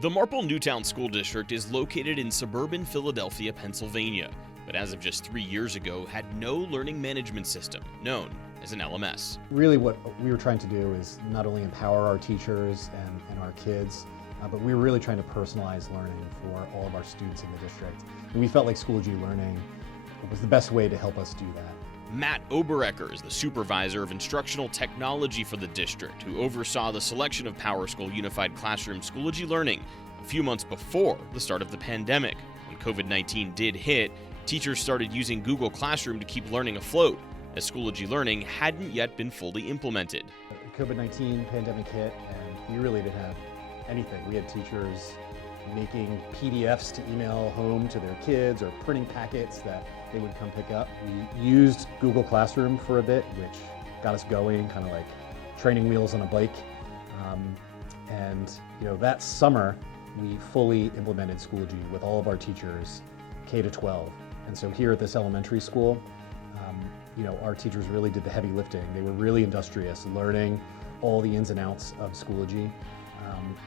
The Marple Newtown School District is located in suburban Philadelphia, Pennsylvania, but as of just 3 years ago had no learning management system, known as an LMS. Really what we were trying to do is not only empower our teachers and our kids, but we were really trying to personalize learning for all of our students in the district. And we felt like Schoology Learning was the best way to help us do that. Matt Oberecker is the supervisor of instructional technology for the district, who oversaw the selection of PowerSchool Unified Classroom Schoology Learning a few months before the start of the pandemic. When COVID-19 did hit, teachers started using Google Classroom to keep learning afloat, as Schoology Learning hadn't yet been fully implemented. The COVID-19 pandemic hit, and we really didn't have anything. We had teachers making PDFs to email home to their kids or printing packets that they would come pick up. We used Google Classroom for a bit, which got us going, kind of like training wheels on a bike. And that summer, we fully implemented Schoology with all of our teachers, K to 12. And so here at this elementary school, our teachers really did the heavy lifting. They were really industrious, learning all the ins and outs of Schoology.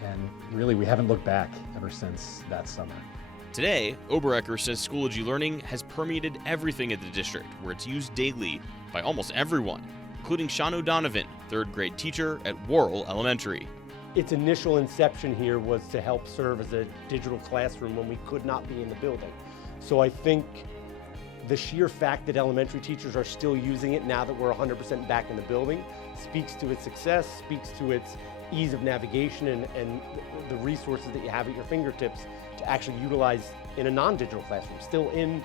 And really, we haven't looked back ever since that summer. Today, Oberecker says Schoology Learning has permeated everything at the district, where it's used daily by almost everyone, including Sean O'Donovan, third grade teacher at Worrell Elementary. Its initial inception here was to help serve as a digital classroom when we could not be in the building. So I think the sheer fact that elementary teachers are still using it now that we're 100% back in the building speaks to its success, speaks to its ease of navigation and the resources that you have at your fingertips to actually utilize in a non-digital classroom, still in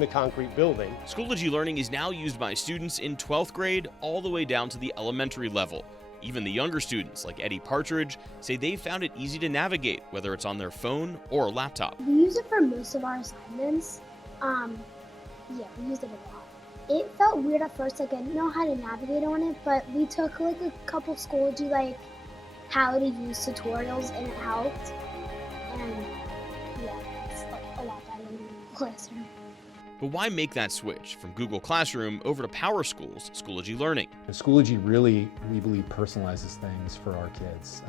the concrete building. Schoology Learning is now used by students in 12th grade all the way down to the elementary level. Even the younger students, like Eddie Partridge, say they found it easy to navigate, whether it's on their phone or a laptop. We use it for most of our assignments. We used it a lot. It felt weird at first, I didn't know how to navigate on it, but we took a couple Schoology how to use tutorials and it helped. And it's a lot better than Google Classroom. But why make that switch from Google Classroom over to PowerSchool's Schoology Learning? Schoology really, we believe, personalizes things for our kids.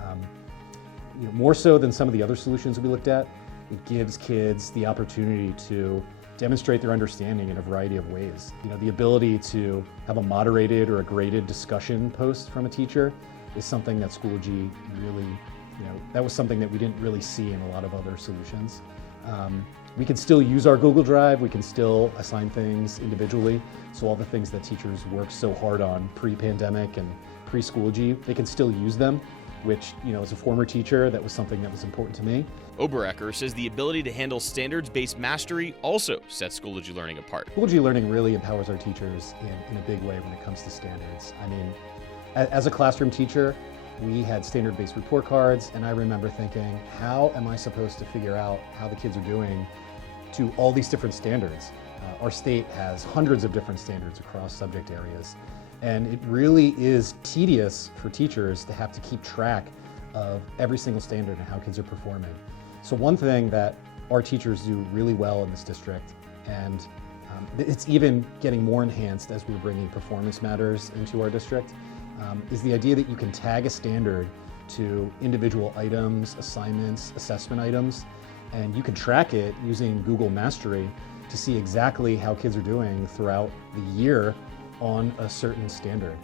More so than some of the other solutions we looked at, it gives kids the opportunity to demonstrate their understanding in a variety of ways. The ability to have a moderated or a graded discussion post from a teacher is something that Schoology really, that was something that we didn't really see in a lot of other solutions. We can still use our Google Drive, we can still assign things individually, so all the things that teachers worked so hard on pre-pandemic and pre-Schoology, they can still use them, which, as a former teacher, that was something that was important to me. Oberecker says the ability to handle standards-based mastery also sets Schoology Learning apart. Schoology Learning really empowers our teachers in a big way when it comes to standards. I mean, as a classroom teacher, we had standard-based report cards, and I remember thinking, how am I supposed to figure out how the kids are doing to all these different standards? Our state has hundreds of different standards across subject areas, and it really is tedious for teachers to have to keep track of every single standard and how kids are performing. So one thing that our teachers do really well in this district, and it's even getting more enhanced as we're bringing performance matters into our district, is the idea that you can tag a standard to individual items, assignments, assessment items, and you can track it using Google Mastery to see exactly how kids are doing throughout the year on a certain standard.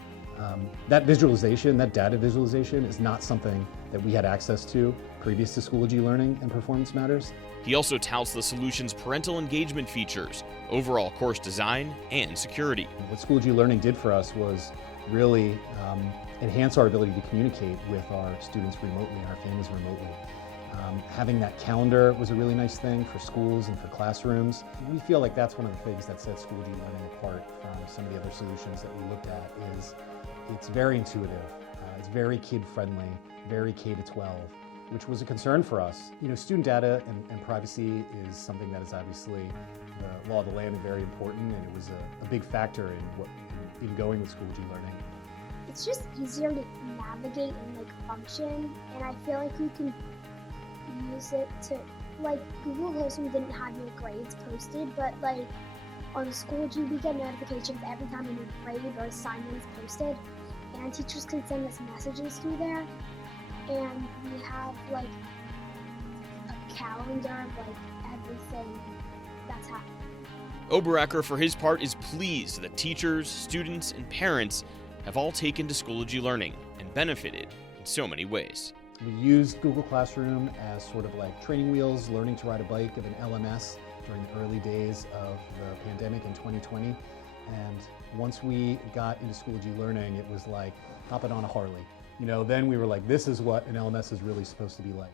That visualization, that data visualization, is not something that we had access to previous to Schoology Learning and Performance Matters. He also touts the solution's parental engagement features, overall course design, and security. What Schoology Learning did for us was really enhance our ability to communicate with our students remotely, our families remotely. Having that calendar was a really nice thing for schools and for classrooms. We feel like that's one of the things that sets Schoology Learning apart from some of the other solutions that we looked at. Is it's very intuitive, it's very kid-friendly, very K to 12, which was a concern for us. Student data and privacy is something that is obviously the law of the land and very important, and it was a big factor in going with Schoology Learning. It's just easier to navigate and function, and I feel like you can use it to, Google Classroom didn't have your grades posted, but on Schoology we get notifications every time a new grade or assignment is posted, and teachers can send us messages through there. and we have like a calendar of like everything that's happening. Oberacker, for his part, is pleased that teachers, students, and parents have all taken to Schoology Learning and benefited in so many ways. We used Google Classroom as sort of like training wheels, learning to ride a bike of an LMS during the early days of the pandemic in 2020. And once we got into Schoology Learning, it was like hopping on a Harley. You know, then we were like, this is what an LMS is really supposed to be like.